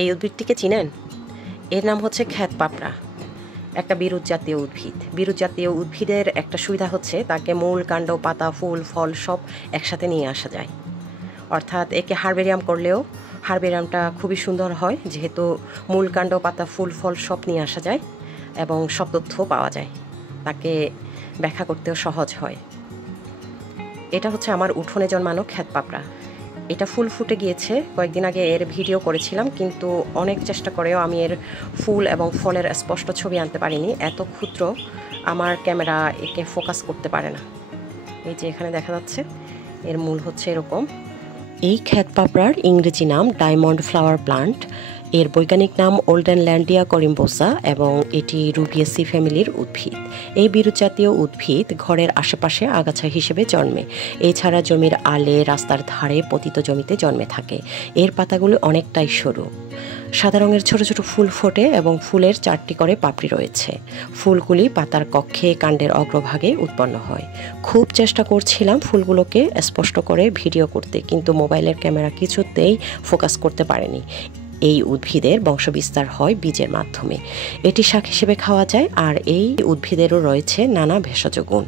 এই উদ্ভিদটিকে চিনেন? এর নাম হচ্ছে খ্যাত পাপড়া। একটা বিরুৎ জাতীয় উদ্ভিদ। বিরুৎ জাতীয় উদ্ভিদের একটা সুবিধা হচ্ছে তাকে মূল, কাণ্ড, পাতা, ফুল, ফল সব একসাথে নিয়ে আসা যায়। অর্থাৎ একে হারবেরিয়াম করলেও হারবেরিয়ামটা খুবই সুন্দর হয়, যেহেতু মূল, কাণ্ড, পাতা, ফুল, ফল সব নিয়ে আসা যায় এবং সব তথ্য পাওয়া যায়। তাকে ব্যাখ্যা করতেও সহজ হয়। এটা হচ্ছে আমার উঠোনে জন্মানো খ্যাত পাপড়া। এটা ফুল ফুটে গিয়েছে। কয়েকদিন আগে এর ভিডিও করেছিলাম, কিন্তু অনেক চেষ্টা করেও আমি এর ফুল এবং ফলের স্পষ্ট ছবি আনতে পারিনি। এত ক্ষুদ্র, আমার ক্যামেরা একে ফোকাস করতে পারে না। এই যে এখানে দেখা যাচ্ছে এর মূল হচ্ছে এরকম। এই খ্যাত পাপড়ার ইংরেজি নাম ডায়মন্ড ফ্লাওয়ার প্লান্ট। এর বৈজ্ঞানিক নাম ওল্ডেনল্যান্ডিয়া করিম্বোসা এবং এটি রুবিয়েসি ফ্যামিলির উদ্ভিদ। এই বিরুৎ জাতীয় উদ্ভিদ ঘরের আশেপাশে আগাছা হিসেবে জন্মে। এছাড়া জমির আলে, রাস্তার ধারে, পতিত জমিতে জন্মে থাকে। এর পাতাগুলো অনেকটাই সরু। সাদা রঙের ছোট ছোট ফুল ফোটে এবং ফুলের 4টি করে পাপড়ি রয়েছে। ফুলগুলি পাতার কক্ষে, কাণ্ডের অগ্রভাগে উৎপন্ন হয়। খুব চেষ্টা করছিলাম ফুলগুলোকে স্পষ্ট করে ভিডিও করতে, কিন্তু মোবাইলের ক্যামেরা কিছুতেই ফোকাস করতে পারেনি। এই উদ্ভিদের বংশবিস্তার হয় বীজের মাধ্যমে। এটি শাক হিসেবে খাওয়া যায়, আর এই উদ্ভিদেরও রয়েছে নানা ভেষজ গুণ।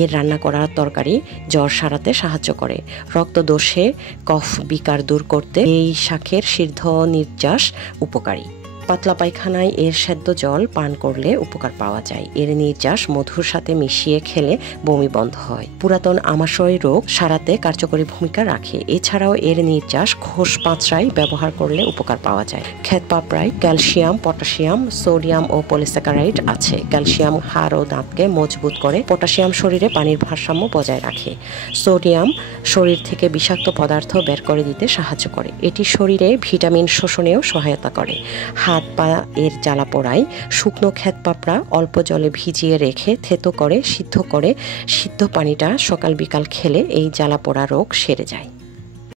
এর রান্না করা তরকারি জ্বর সারাতে সাহায্য করে। রক্তদোষে, কফ বিকার দূর করতে এই শাকের সিদ্ধ নির্যাস উপকারী। পাতলা পায়খানায় এর সেদ্ধ জল পান করলে উপকার পাওয়া যায়। এর নির্যাস মধুর সাথে মিশিয়ে খেলে বমি বন্ধ হয়। পুরাতন আমাশয় রোগ সারাতে কার্যকরী ভূমিকা রাখে। এছাড়াও এর নির্যাস খোস পাঁচড়ায় ব্যবহার করলে উপকার পাওয়া যায়। খ্যাত পাপড়ায় ক্যালসিয়াম, পটাশিয়াম, সোডিয়াম ও পলিস্যাকারাইড আছে। ক্যালসিয়াম হাড় ও দাঁতকে মজবুত করে। পটাশিয়াম শরীরে পানির ভারসাম্য বজায় রাখে। সোডিয়াম শরীর থেকে বিষাক্ত পদার্থ বের করে দিতে সাহায্য করে। এটি শরীরে ভিটামিন শোষণেও সহায়তা করে। হাত পা এর জ্বালা পোড়ায় শুকনো খ্যাত পাপড়া অল্প জলে ভিজিয়ে রেখে থেতো করে সিদ্ধ পানিটা সকাল বিকাল খেলে এই জ্বালা পোড়া রোগ সেরে যায়।